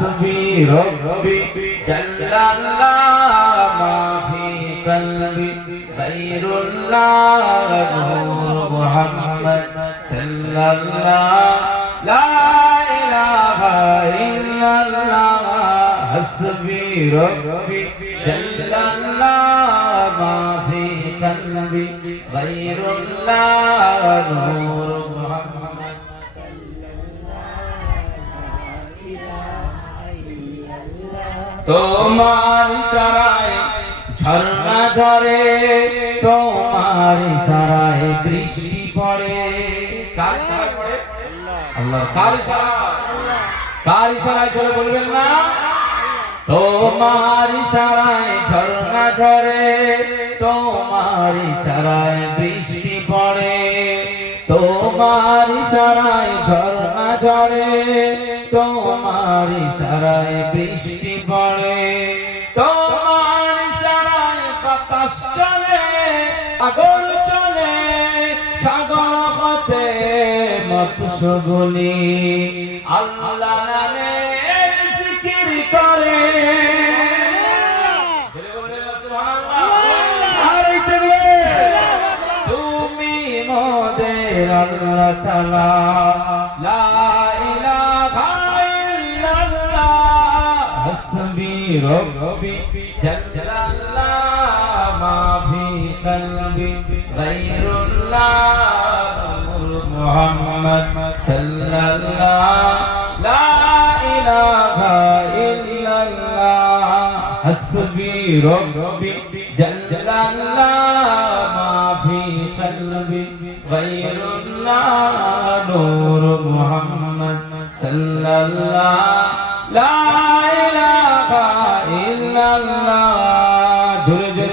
حسبي ربي جل الله ما في قلبي غير الله نور محمد صلى الله لا إله إلا الله حسبي ربي جل الله ما في قلبي غير الله نور محمد তোমার ইশারায় ঝর্ণা ঝরে তোমার ইশারায় বৃষ্টি পড়ে কার ইশারায় পড়ে আল্লাহ কার ইশারায় কার ইশারায় চলে বলবেন না তোমার ইশারায় ঝর্ণা ঝরে তোমার ইশারায় বৃষ্টি পড়ে তোমার ইশারায় ঝর্ণা ঝরে তোমার ইশারায় বৃষ্টি পড়ে তোমার ইশারায় বাতাস চলে সাগর চলে সাগর হতে মৎস্যগুলি আল্লাহ নামে জিকির করে তুমি মোদের আল্লাহ তাআলা লা ইলাহা ইল্লাল্লাহ হাসবি রব্বি জাল্লাল্লাহ মা ফি কলবি গায়রুল্লাহ নূর মুহাম্মদ সাল্লাল্লাহ লা ইলাহা ইল্লাল্লাহ হাসবি রব্বি জাল্লাল্লাহ মা ফি কলবি গায়রুল্লাহ নূর মুহাম্মদ সাল্লাল্লাহ লা ইলাহা ইল্লাল্লাহ জোরে জোরে